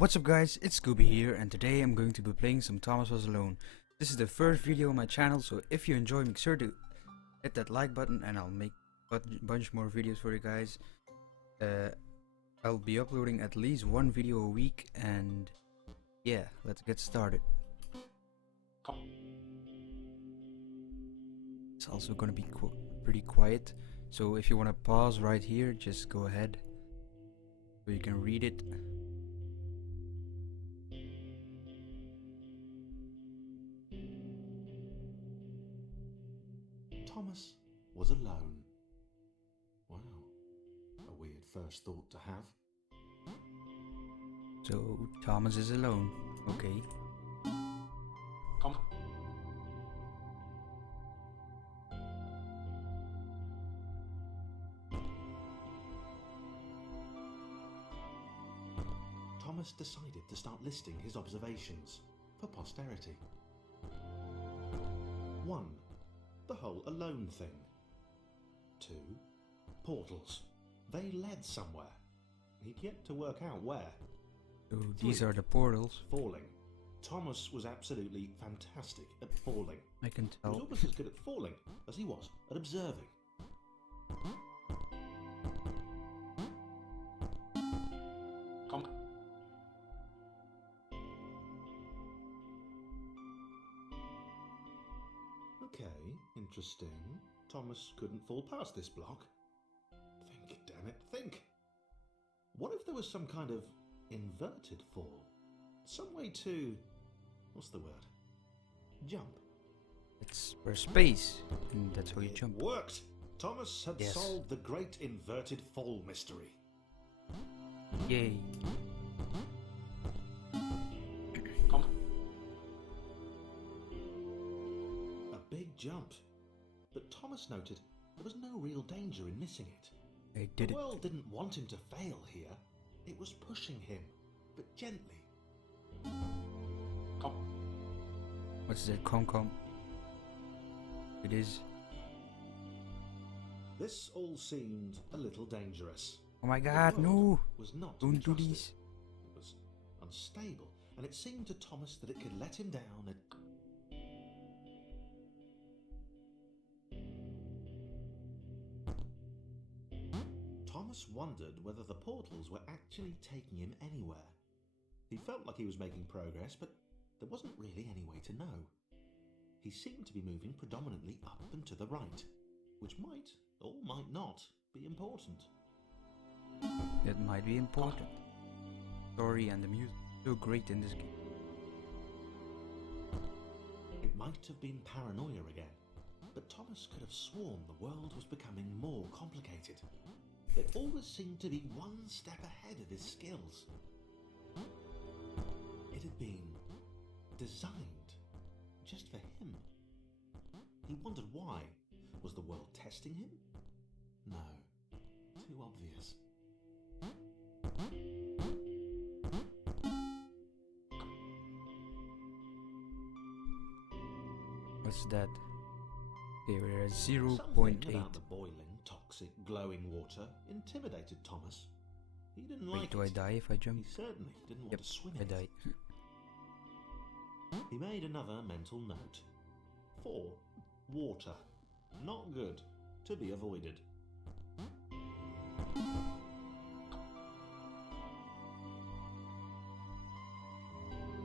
What's up guys, it's Scooby here, and today I'm going to be playing some Thomas Was Alone. This is the first video on my channel, so if you enjoy, make sure to hit that like button and I'll make a bunch more videos for you guys. I'll be uploading at least one video a week, and yeah, let's get started. It's also gonna be pretty quiet, so if you want to pause right here, just go ahead so you can read it. Thomas was alone. Wow, a weird first thought to have. So Thomas is alone, okay. Thomas decided to start listing his observations for posterity. 1. The whole alone thing. 2. Portals. They led somewhere. He'd yet to work out where. So these are the portals. Falling. Thomas was absolutely fantastic at falling. I can He tell. was almost as good at falling as he was at observing. Okay, interesting. Thomas couldn't fall past this block. Think, damn it, think! What if there was some kind of inverted fall? Some way to... what's the word? Jump. It's for space, and that's how you jump. It worked! Thomas had Yes. solved the great inverted fall mystery. Yay. A big jump. But Thomas noted there was no real danger in missing it. I did The it. world didn't want him to fail here. It was pushing him, but gently. What's that? Come. It is. This all seemed a little dangerous. Oh my The god, world no! was not to be Don't do trusted. these. It was unstable, and it seemed to Thomas that it could let him down at... Thomas wondered whether the portals were actually taking him anywhere. He felt like he was making progress, but there wasn't really any way to know. He seemed to be moving predominantly up and to the right, which might, or might not, be important. It might be important. Story and the music so great in this game. It might have been paranoia again, but Thomas could have sworn the world was becoming more complicated. It always seemed to be one step ahead of his skills. It had been designed just for him. He wondered why. Was the world testing him? No, too obvious. What's that? Okay, we're at Something 0.8. about the boiling, toxic, glowing water intimidated Thomas. He didn't like Wait, do I it. die if I jump? He certainly didn't want Yep, to swim I in it. die. He made another mental note. 4. Water. Not good. To be avoided.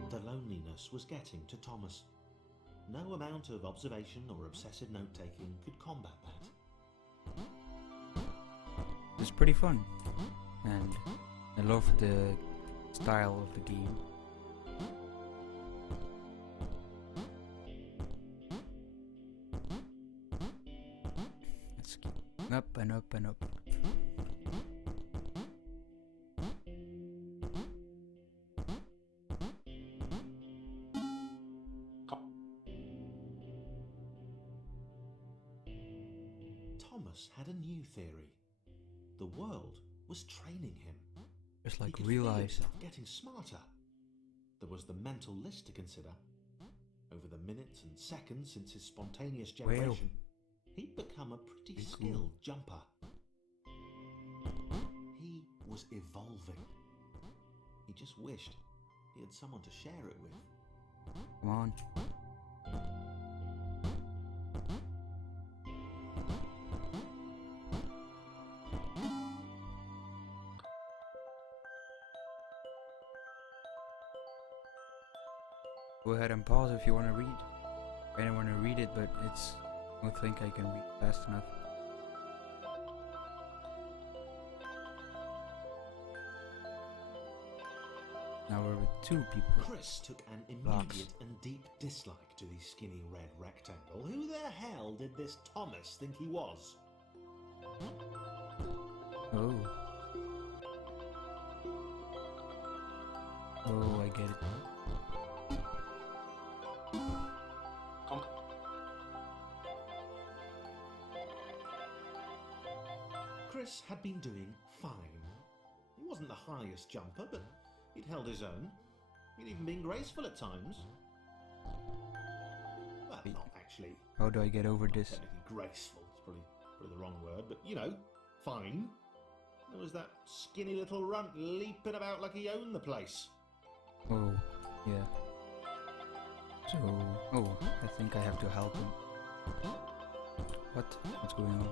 The loneliness was getting to Thomas. No amount of observation or obsessive note-taking could combat that. It's pretty fun, and I love the style of the game. Let's keep up and up and up. Thomas had a new theory. The world was training him. Just He like could real feel life. himself getting smarter. There was the mental list to consider. Over the minutes and seconds since his spontaneous generation, he'd become a pretty skilled jumper. He was evolving. He just wished he had someone to share it with. Come on. Go ahead and pause if you want to read. I don't want to read it, but I don't think I can read fast enough. Now we're with 2 people. Chris took an Blocks. immediate and deep dislike to the skinny red rectangle. Who the hell did this Thomas think he was? Oh. Oh, I get it. Chris had been doing fine. He wasn't the highest jumper, but he'd held his own. He'd even been graceful at times. Well, not actually How do I get over this? technically graceful. It's probably the wrong word, but you know, fine. There was that skinny little runt leaping about like he owned the place. Oh, yeah. So, oh, I think I have to help him. What's going on?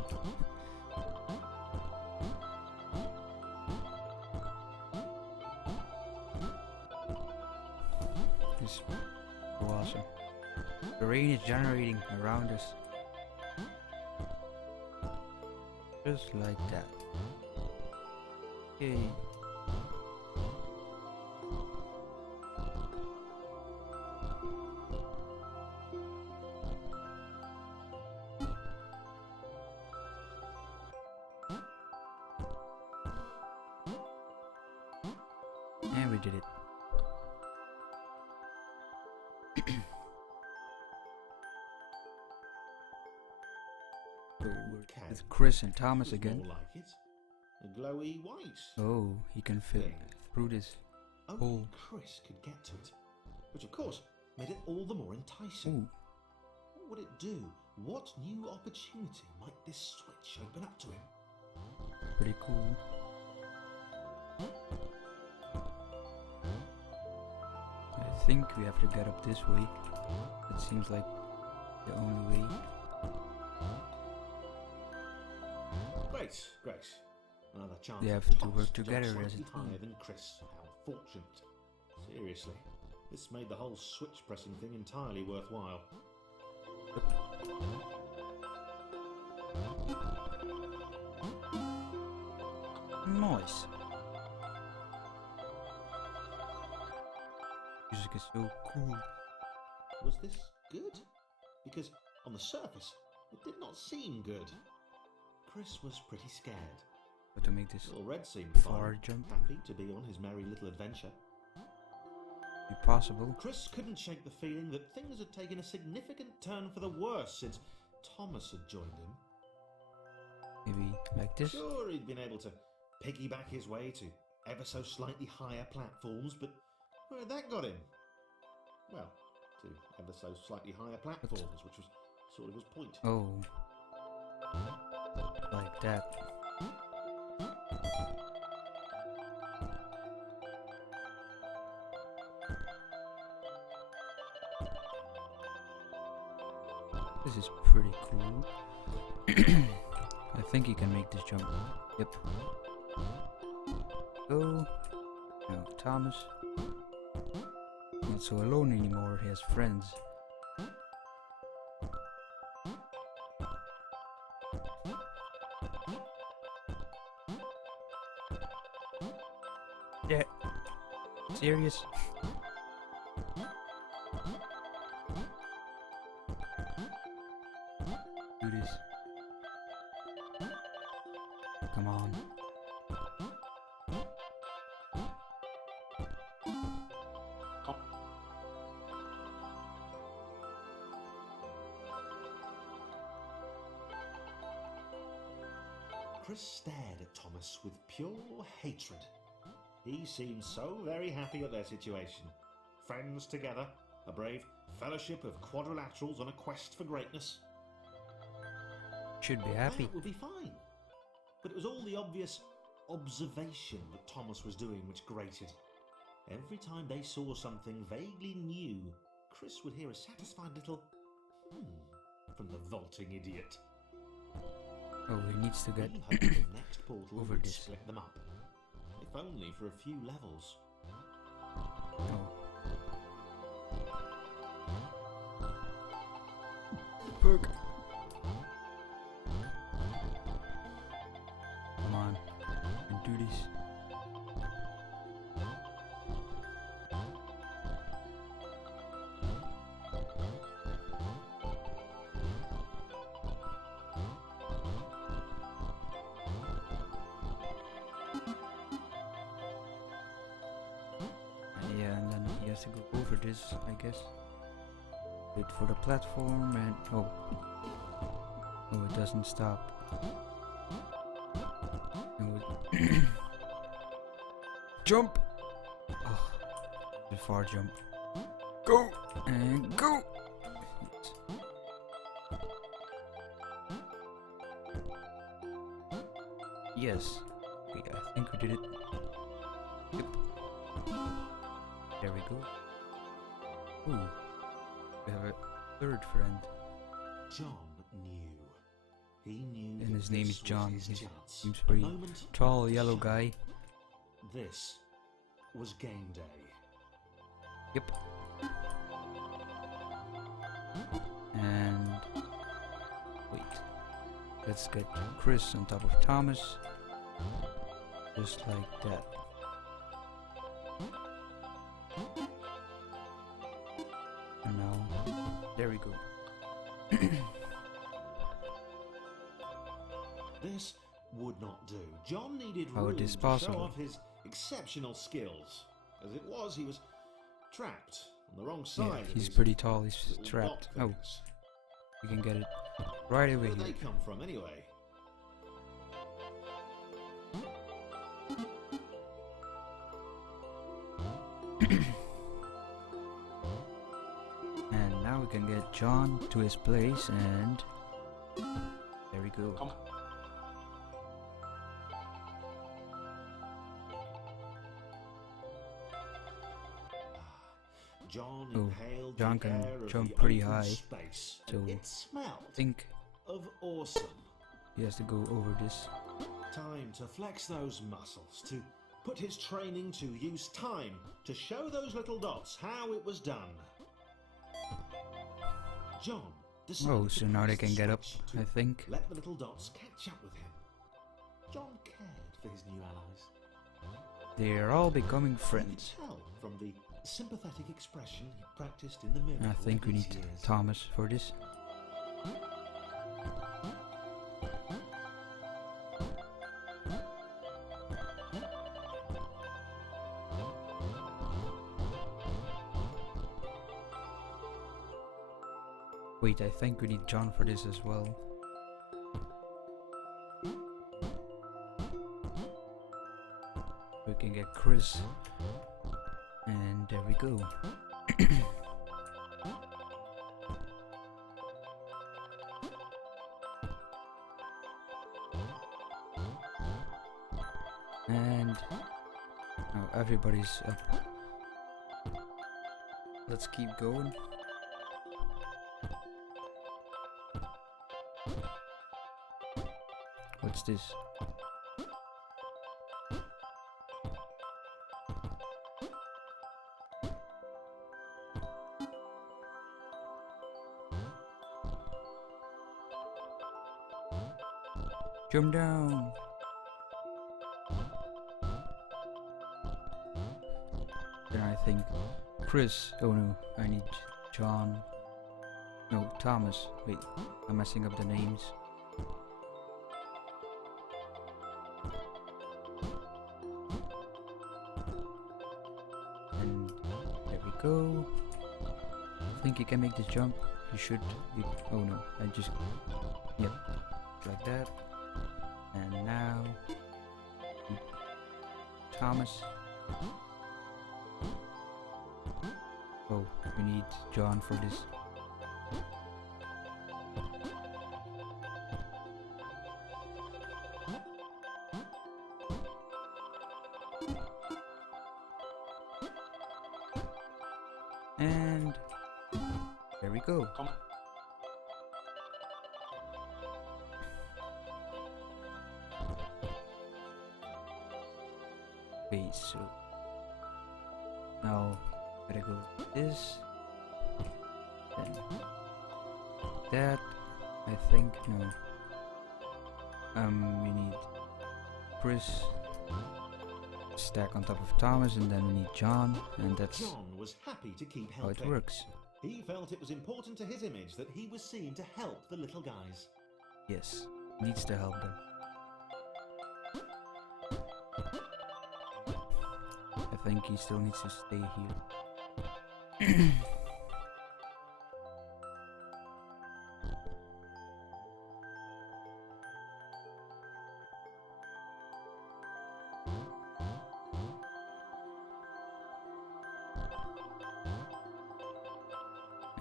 This is so awesome. The rain is generating around us. Just like that. Yay. And we did it. So we're with Chris and Thomas Was again. more like it. A glowy white. Oh, he can fit thing. through this. Only Oh. Chris could get to it, which of course made it all the more enticing. Ooh, What would it do? What new opportunity might this switch open up to him? pretty cool. I think we have to get up this way. It seems like the only way. Great, great. Another chance. They at have to Thomas work jump together as a slightly team. higher than Chris. How fortunate. Seriously, this made the whole switch pressing thing entirely worthwhile. Nice. Music is so cool. Was this good? Because on the surface, it did not seem good. Chris was pretty scared. But to make this Little Red seemed far fine, jump happy to be on his merry little adventure. be possible. Chris couldn't shake the feeling that things had taken a significant turn for the worse since Thomas had joined him. Maybe like this. Sure, he'd been able to piggyback his way to ever so slightly higher platforms, but where had that got him? Well, to ever so slightly higher platforms, which was sort of his point. Oh. Like that. This is pretty cool. I think he can make this jump. Yep. Go. Now Thomas. Not so alone anymore, he has friends. Yeah. Serious? Do this. Come on. Chris stared at Thomas with pure hatred. He seemed so very happy at their situation. Friends together, a brave fellowship of quadrilaterals on a quest for greatness. Should be happy. That would be fine. But it was all the obvious observation that Thomas was doing which grated. Every time they saw something vaguely new, Chris would hear a satisfied little from the vaulting idiot. Oh, he needs to get He hoped the next portal over would this. split them up, if only for a few levels. Oh. Book. Come on, and do this. Yeah, and then he has to go over this, I guess. Wait for the platform and oh, it doesn't stop. Jump! Oh, the far jump. Go and go. Yes. Okay, I think we did it. Yep. There we go. Ooh. We have a third friend. John knew. He knew. And his name is John. He seems A pretty moment tall, to yellow shine. guy. This was game day. Yep. And wait. Let's get Chris on top of Thomas. Just like that. And now, there we go. This would not do. John needed How room it is to possible. show off his exceptional skills. As it was, he was trapped on the wrong side. Yeah, of he's these pretty tall, he's little trapped. dot Oh, things. you can get it right over Where did here. they come from, anyway? And now we can get John to his place and there we go. Come. John Oh, inhaled John the can air of jump the pretty open high, space. so It smelled I think of awesome. he has to go over this. Time to flex those muscles, to put his training to use. Time to show those little dots how it was done. John decided Oh, to so now they press the can get up, switch to I think. let the little dots catch up with him. John cared for his new allies. They are all becoming You could friends. tell from the sympathetic expression he practiced in the mirror. I think all we these need years. Thomas for this. Wait, I think we need John for this as well. We can get Chris. And there we go. And now everybody's up. Let's keep going. What's this? Jump down. Then I think Chris. Oh no, I need John. No, Thomas. Wait, I'm messing up the names. And there we go. I think he can make this jump. He should be. Oh no, I just. Yep, like that. And now. Thomas. Oh, we need John for this. And there we go. Okay, so now gotta go with this, then that. I think no. We need Chris stack on top of Thomas, and then we need John, and that's John was happy to keep how helping. it works. He felt it was important to his image that he was seen to help the little guys. Yes, needs to help them. I think he still needs to stay here.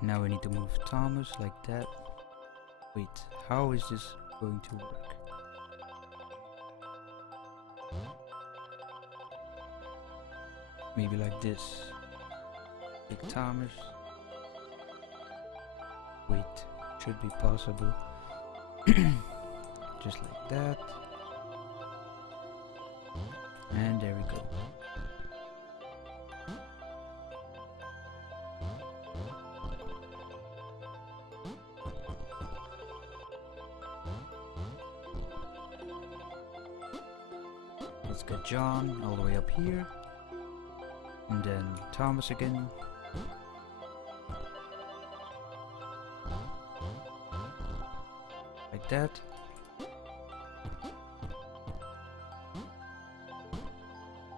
Now we need to move Thomas like that. Wait, how is this going to work? Maybe like this. Take Thomas. Wait, should be possible. Just like that. And there we go. Let's get John all the way up here. And then Thomas again. Like that.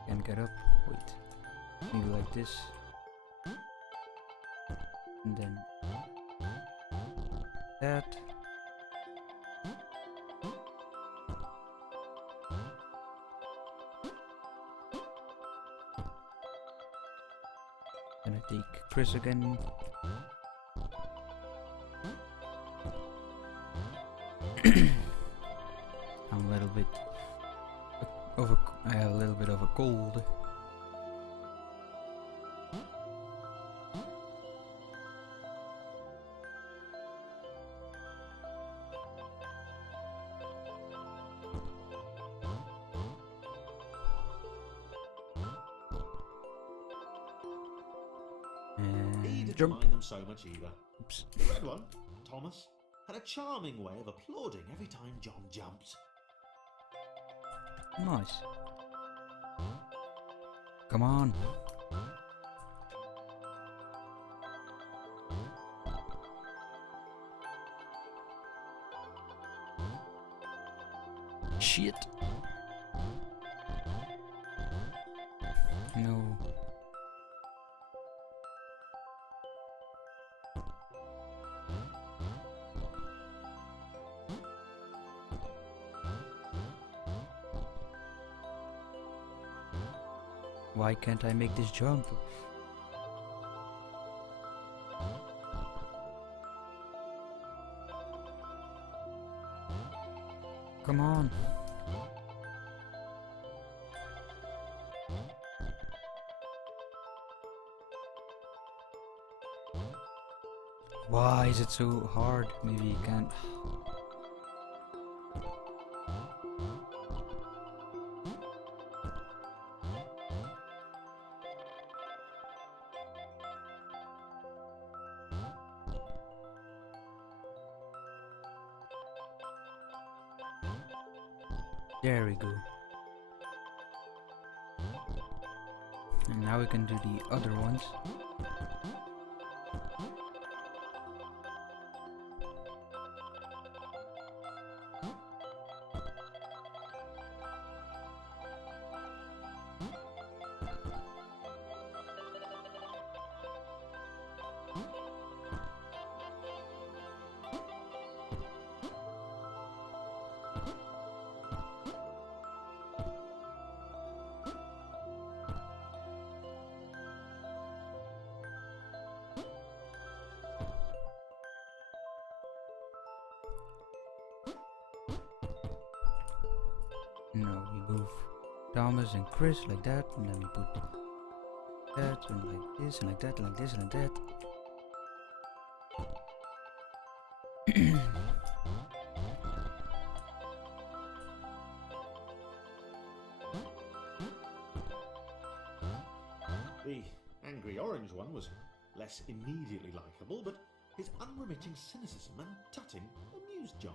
And get up. Wait. Maybe like this. And then that. Gonna take Chris again. I'm a little bit I have a little bit of a cold. He And didn't jump. mind them so much either. Oops. The red one, Thomas, had a charming way of applauding every time John jumped. Nice. Come on. Shit. No. Why can't I make this jump? Come on. Why is it so hard? Maybe you can't. There we go. And now we can do the other ones. No, we move Thomas and Chris like that, and then we put that, and like this, and like that, and like this, and like that. The angry orange one was less immediately likeable, but his unremitting cynicism and tutting amused John.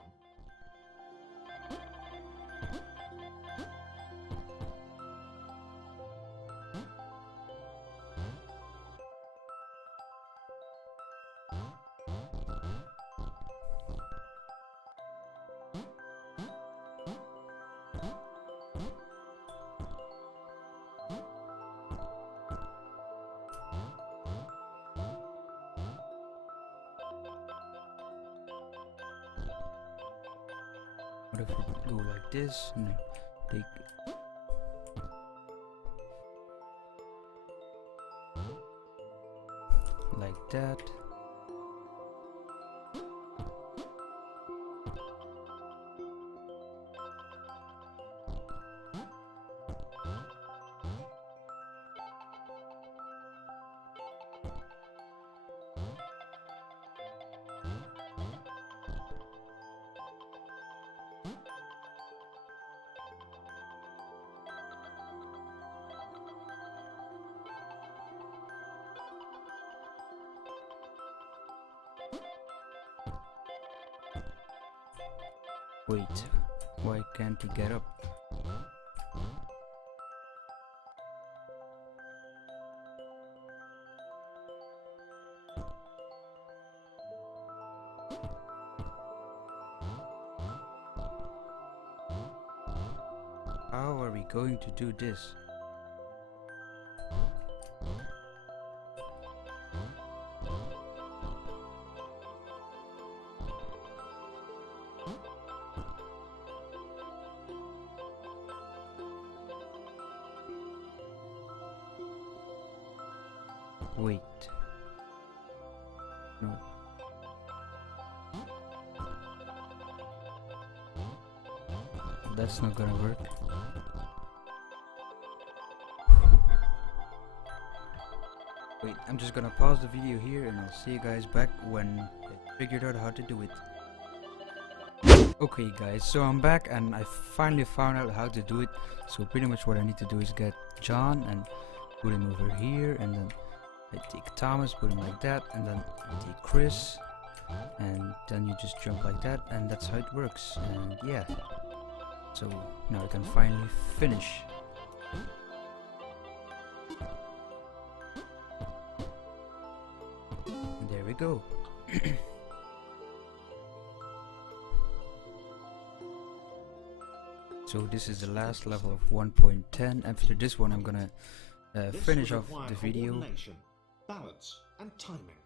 What if we go like this and take like that? Wait, why can't he get up? How are we going to do this? Wait. No. That's not gonna work. Wait, I'm just gonna pause the video here and I'll see you guys back when I figured out how to do it. Okay guys, so I'm back and I finally found out how to do it. So pretty much what I need to do is get John and put him over here, and then I take Thomas, put him like that, and then I take Chris, and then you just jump like that, and that's how it works. And yeah, so now I can finally finish. And there we go. So this is the last level of 1.10. After this one I'm gonna finish off the video. Balance and timing.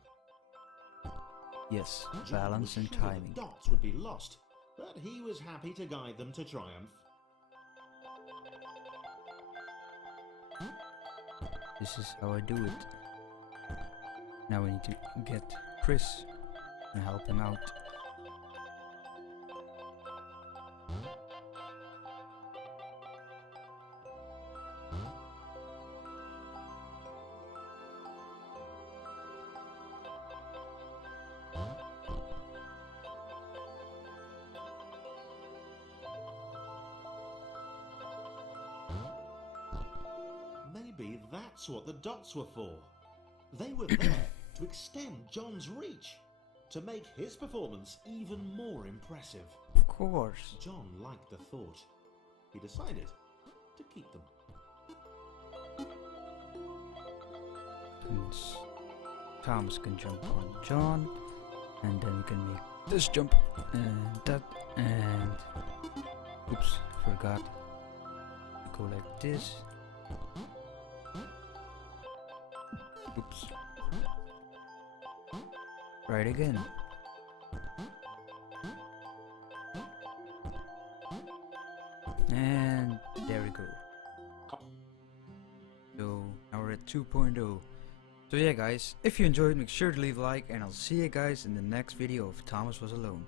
Yes, balance and timing. The dots would be lost, but he was happy to guide them to triumph. This is how I do it. Now we need to get Chris and help him out. Maybe that's what the dots were for. They were there to extend John's reach, to make his performance even more impressive. Of course. John liked the thought. He decided to keep them. And Thomas can jump on John, and then we can make this jump and that, and oops, forgot. Go like this. Oops. Right again. And there we go. So now we're at 2.0. So yeah guys, if you enjoyed, make sure to leave a like, and I'll see you guys in the next video of Thomas Was Alone.